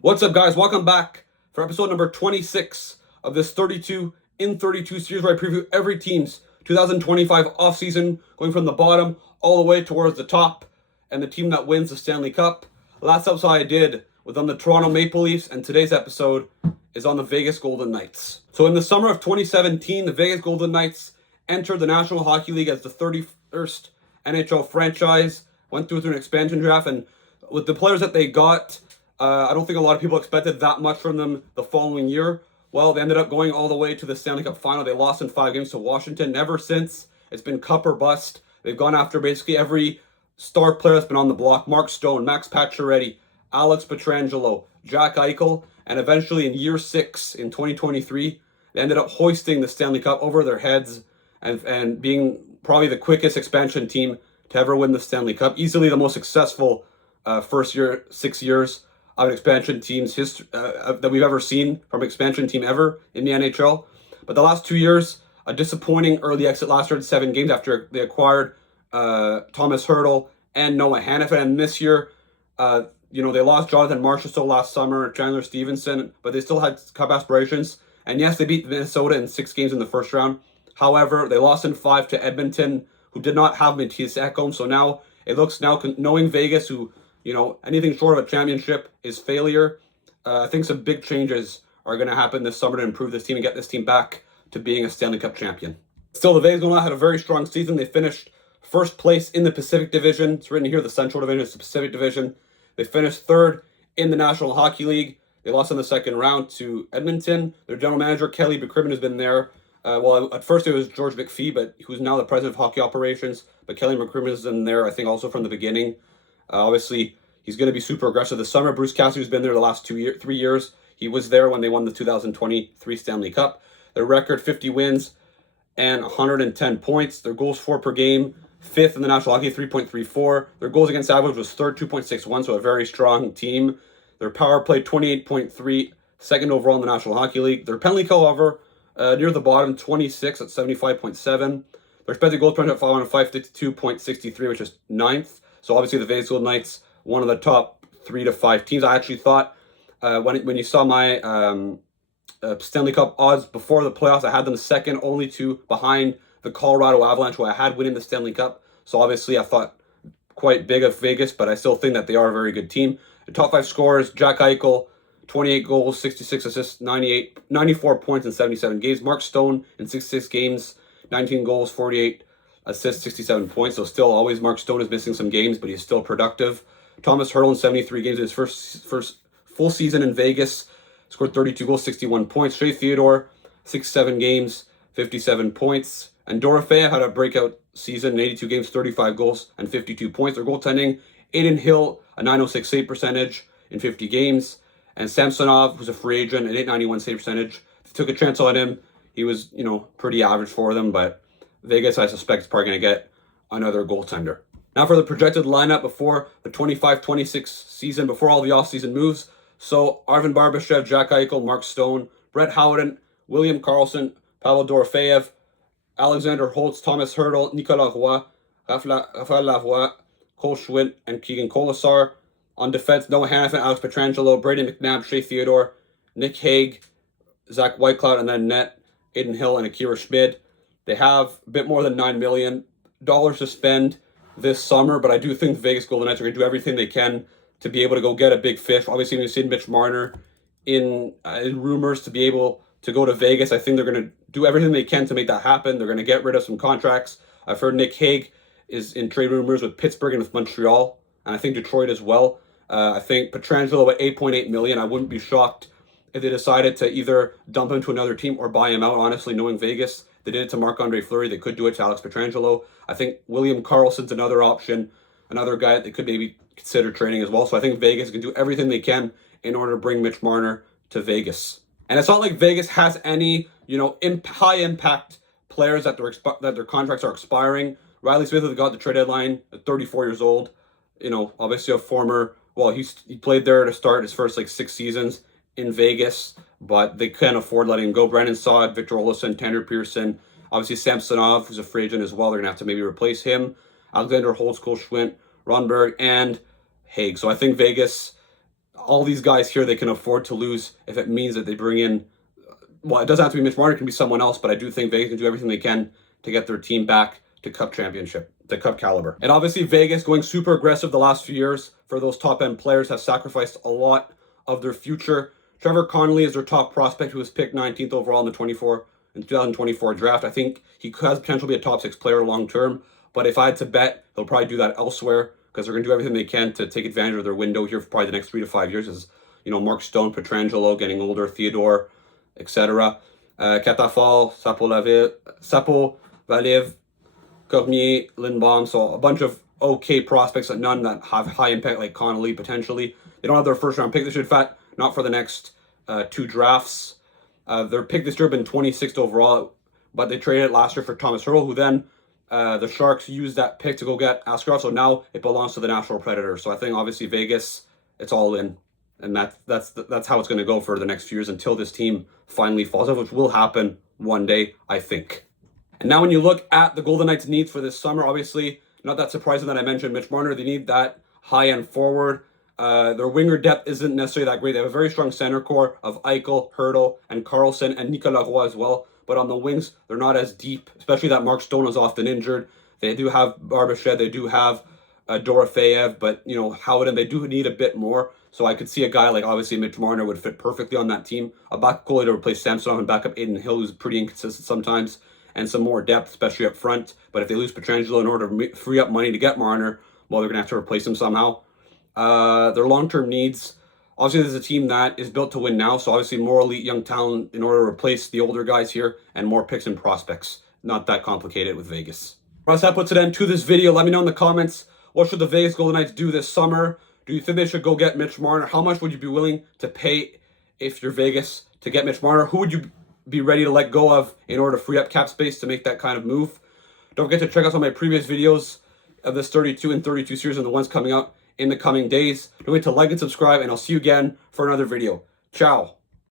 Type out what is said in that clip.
What's up, guys? Welcome back for episode number 26 of this 32 in 32 series where I preview every team's 2025 offseason, going from the bottom all the way towards the top, and the team that wins the Stanley Cup. Last episode I did was on the Toronto Maple Leafs, and today's episode is on the Vegas Golden Knights. So in the summer of 2017, the Vegas Golden Knights entered the National Hockey League as the 31st NHL franchise, went through an expansion draft, and with the players that they got, I don't think a lot of people expected that much from them the following year. Well, they ended up going all the way to the Stanley Cup final. They lost in 5 games to Washington. Ever since, it's been cup or bust. They've gone after basically every star player that's been on the block. Mark Stone, Max Pacioretty, Alex Pietrangelo, Jack Eichel, and eventually in year 6 in 2023, they ended up hoisting the Stanley Cup over their heads and being probably the quickest expansion team to ever win the Stanley Cup. Easily the most successful first year, 6 years of an expansion team's history that we've ever seen from expansion team ever in the NHL. But the last 2 years, a disappointing early exit last year in 7 games after they acquired Thomas Hertl and Noah Hanifin. And this year, they lost Jonathan Marchessault last summer, Chandler Stevenson, but they still had cup aspirations. And yes, they beat Minnesota in 6 games in the first round. However, they lost in 5 to Edmonton, who did not have Mattias Ekholm. So now it looks knowing Vegas, who anything short of a championship is failure. I think some big changes are going to happen this summer to improve this team and get this team back to being a Stanley Cup champion. Still, the Vegas Golden Knights had a very strong season. They finished first place in the Pacific Division. It's written here, the Central Division is the Pacific Division. They finished third in the National Hockey League. They lost in the second round to Edmonton. Their general manager, Kelly McCrimmon, has been there. At first it was George McPhee, but who's now the president of hockey operations. But Kelly McCrimmon is in there, I think, also from the beginning. Obviously, he's going to be super aggressive this summer. Bruce Cassidy's been there the last 3 years. He was there when they won the 2023 Stanley Cup. Their record, 50 wins and 110 points. Their goals for per game, 5th in the National Hockey, 3.34. Their goals against average was 3rd, 2.61, so a very strong team. Their power play, 28.3, 2nd overall in the National Hockey League. Their penalty kill, however, near the bottom, 26 at 75.7. Their expected goals per 552.63, which is 9th. So obviously the Vegas Golden Knights, one of the top 3 to 5 teams. I actually thought when you saw my Stanley Cup odds before the playoffs, I had them second only to behind the Colorado Avalanche, who I had winning the Stanley Cup. So obviously I thought quite big of Vegas, but I still think that they are a very good team. The top 5 scorers, Jack Eichel, 28 goals, 66 assists, 94 points in 77 games. Mark Stone in 66 games, 19 goals, 48 assists, 67 points. So still always Mark Stone is missing some games, but he's still productive. Thomas Hertl in 73 games in his first full season in Vegas, scored 32 goals, 61 points. Shea Theodore, 67 games, 57 points. And Dorofeyev had a breakout season in 82 games, 35 goals, and 52 points. Their goaltending, Aiden Hill, a .906 save percentage in 50 games. And Samsonov, who's a free agent, an .891 save percentage. They took a chance on him. He was, pretty average for them, but Vegas, I suspect, is probably going to get another goaltender. Now for the projected lineup before the 25-26 season, before all the offseason moves. So Arvin Barbashev, Jack Eichel, Mark Stone, Brett Howden, William Karlsson, Pavel Dorofeyev, Alexander Holtz, Thomas Hertl, Nicolas Roy, Raphael Lavoie, Cole Schwindt, and Keegan Colasar. On defense, Noah Hanifin, Alex Pietrangelo, Brady McNabb, Shea Theodore, Nick Hague, Zach Whitecloud, and then net, Aiden Hill and Akira Schmid. They have a bit more than $9 million to spend this summer, but I do think the Vegas Golden Knights are going to do everything they can to be able to go get a big fish. Obviously, we've seen Mitch Marner in rumors to be able to go to Vegas. I think they're going to do everything they can to make that happen. They're going to get rid of some contracts. I've heard Nick Hague is in trade rumors with Pittsburgh and with Montreal, and I think Detroit as well. I think Pietrangelo at $8.8 million. I wouldn't be shocked if they decided to either dump him to another team or buy him out. Honestly, knowing Vegas, they did it to Marc-Andre Fleury. They could do it to Alex Pietrangelo. I think William Karlsson's another option, another guy that they could maybe consider trading as well. So I think Vegas can do everything they can in order to bring Mitch Marner to Vegas. And it's not like Vegas has any, high impact players that their contracts are expiring. Riley Smith has got the trade deadline at 34 years old. Obviously a former. Well, he played there to start his first 6 seasons in Vegas, but they can't afford letting him go. Brandon Saad, Victor Olofsson, Tanner Pearson, obviously Samsonov, who's a free agent as well. They're going to have to maybe replace him. Alexander Holtz, Cole Schwindt, Ronberg, and Hague. So I think Vegas all these guys here, they can afford to lose if it means that they bring in, well, it doesn't have to be Mitch Marner, it can be someone else, but I do think Vegas can do everything they can to get their team back to Cup championship, the Cup caliber. And obviously Vegas going super aggressive the last few years for those top end players have sacrificed a lot of their future. Trevor Connolly is their top prospect, who was picked 19th overall in the 2024 draft. I think he has potential to be a top 6 player long term, but if I had to bet, they'll probably do that elsewhere because they're going to do everything they can to take advantage of their window here for probably the next 3 to 5 years. As you know, Mark Stone, Pietrangelo getting older, Theodore, etc. Catafal, Sapo, Valiv, Cormier, Lindbaum. So a bunch of okay prospects, but none that have high impact like Connolly potentially. They don't have their first round pick this year, in fact, not for the next 2 drafts. Their pick this year had been 26th overall, but they traded it last year for Thomas Hertel, who then the Sharks used that pick to go get Askarov. So now it belongs to the Nashville Predators. So I think obviously Vegas, it's all in. And that's how it's going to go for the next few years until this team finally falls off, which will happen one day, I think. And now when you look at the Golden Knights' needs for this summer, obviously not that surprising that I mentioned Mitch Marner. They need that high-end forward. Their winger depth isn't necessarily that great. They have a very strong center core of Eichel, Hertel, and Carlson, and Nicolas Roy as well. But on the wings, they're not as deep, especially that Mark Stone is often injured. They do have Barbashev, they do have Dorofeyev, but, you know, Howden, they do need a bit more. So I could see a guy like, obviously, Mitch Marner would fit perfectly on that team. A backup goalie to replace Samsonov and backup Aiden Hill, who's pretty inconsistent sometimes, and some more depth, especially up front. But if they lose Pietrangelo in order to free up money to get Marner, well, they're going to have to replace him somehow. Their long-term needs, obviously, there's a team that is built to win now, so obviously more elite young talent in order to replace the older guys here, and more picks and prospects. Not that complicated with Vegas. Russ, that puts an end to this video. Let me know in the comments, what should the Vegas Golden Knights do this summer? Do you think they should go get Mitch Marner? How much would you be willing to pay if you're Vegas to get Mitch Marner? Who would you be ready to let go of in order to free up cap space to make that kind of move? Don't forget to check out some of my previous videos of this 32 and 32 series and the ones coming out in the coming days. Don't forget to like and subscribe, and I'll see you again for another video. Ciao.